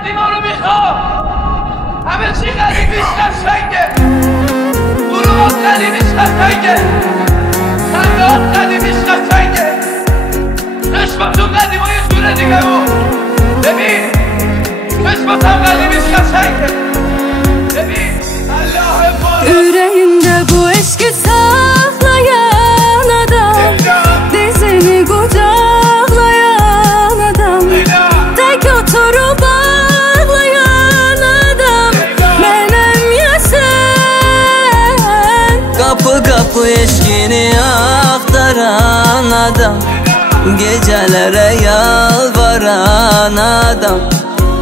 قدیما رو میخوام. همه چی قدیمیش قشنگه، غروبات قدیمیش قشنگه، خندهات قدیمیش قشنگه، چشماتون قدیما یه جوره دیگه بود. ببین çeşmatan kalbimiz kaçaydı. Yüreğimde bu aşkı saklayan adam, dizini kucaklayan adam, tek oturup ağlayan adam benim ya sen. Kapı kapı eşkini aktaran adam, gecelere yalvaran adam,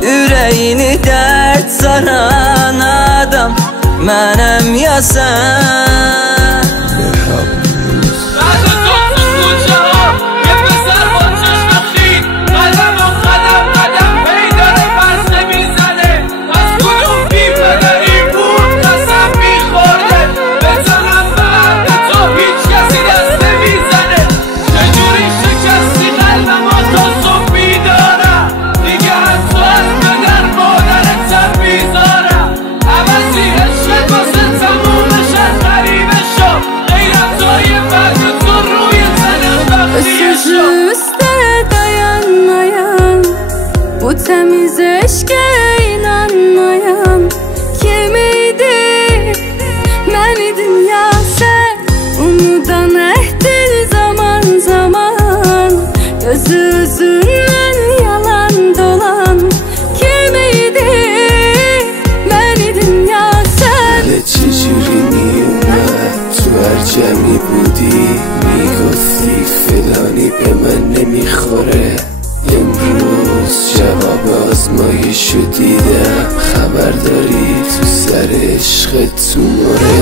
yüreğini dert saran adam benim ya sen. Sözü üstte dayanmayan, bu temiz eşke inanmayan kimiydi? Ben idim ya sen, unudan ehdin zaman zaman, gözü üzünden yalan dolan kimiydi? Ben idim ya sen. چجوری میومد تو هر جمعی بودی میگفتی فلانی به من نمیخوره. امروز جواب آزمایشو دیدم، خبر داری تو سر عشقت تو مره.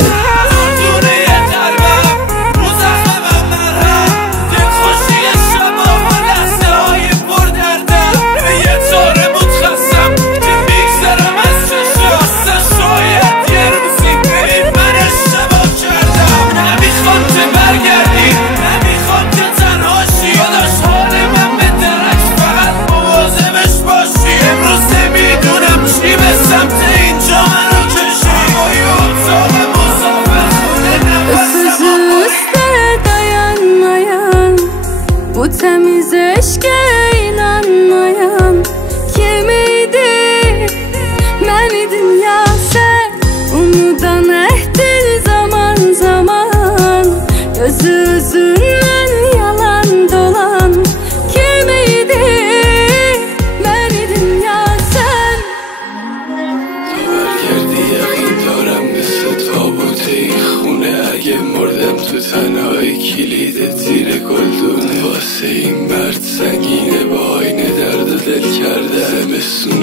Bu temiz eşke inanmayan kimiydi? Ben idim ya sen, unudan ehdin zaman zaman, gözü üzünden yalan dolan kimiydi? Ben idim ya sen. باور کردی یقین دارم مثل تابوت این خونه، اگه مردم تو تنهایی کلیدت زیر گلدونه. واسه این مرد سنگینه، با آینه درد دل کرده. زمستون